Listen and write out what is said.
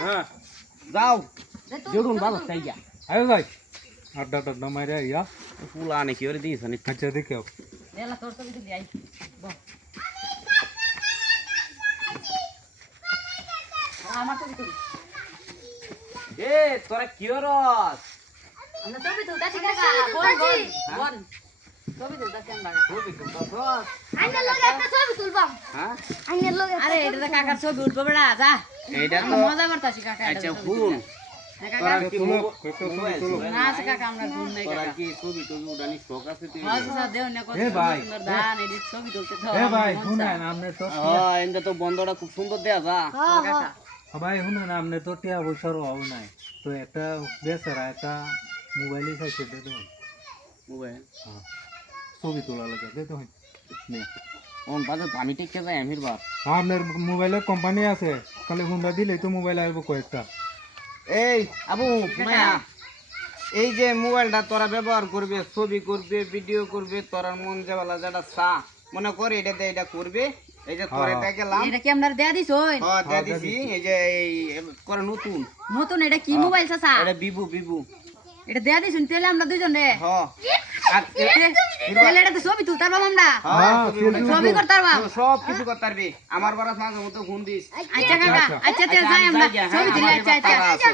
হ্যাঁ যাও জরুন ভালো চাই গা আয় ভাই আড্ডা টাড্ডা মারে ইয়া ফুলা নাকি ওরে দিয়েছ নি আচ্ছা দেখো দেলা তোর ছবি তুলি আই বল আমার ছবি তুলি এ তোরা কি করস আমরা ছবি তুলতাছি কাকা বল বল বল ছবি তুলতাছি আমরা ছবি তুলছস আইনের লগে একটা ছবি তুলবাম হ্যাঁ আইনের লগে আরে এটা তো কাকার ছবি উঠবো বেড়া যা এইটা আমরা তো মজা করতাছি কাকা এটা আচ্ছা ছবি ফুল তুলতে। হ্যাঁ তোরা কাকা কি তুলো, মোবাইল তুলো। না আছে কাকা আমরা ঘুম নাই তোরা কাকা কি ছবি টবি উঠানি শখ আছে তুই হ্যাঁ স্যার দেও না কত এ ভাই, সুন্দর ধান এই ছবি তুলতে তো এ ভাই মন শুনেন চায়। আপনি তো হ্যাঁ এন্ড তো বন্ধটা খুব সুন্দর দেয়া যা হ্যাঁ কাকা ভাই শুনেন আপনি তো টিয়া বছর হও নাই তো একটা বেচারা একটা মোবাইলই চাইছে দে তো মোবাইল হ্যাঁ ছবি তোলা লাগে দে তো নে ওন বাজে আমি ঠিক যাই আমির বাপ আপনার মোবাইলের কোম্পানি আছে খালি হুন্ডা দিলেই তো মোবাইল আসবো কয়েকটা এই আবু মায়া এই যে মোবাইলটা তোরা ব্যবহার করবে ছবি করবে ভিডিও করবে তোরার মন যাওয়ালা যেটা চা মনে করে এটা দিয়ে এটা করবে এই যে তোর এটা গেলাম এটা কি আমরা দেয়া দিছ ওই হ্যাঁ দিয়ে দিছি এই যে এই করে নতুন নতুন এটা কি মোবাইল চাচা এটা বিবু বিবু এটা দেয়া দিছ তাহলে আমরা দুইজন রে হ্যাঁ আর তাহলে এটা তো ছবি তুলতাম আমরা হ্যাঁ ছবি করতাম সব কিছু করতে পারবি আমার বড় মাঝে মতো ফোন দিস আচ্ছা কাকা আচ্ছা তাহলে যাই আমরা যাই, হ্যাঁ, ছবি তুলি আমার আচ্ছা এবার তাড়া আচ্ছা আছে।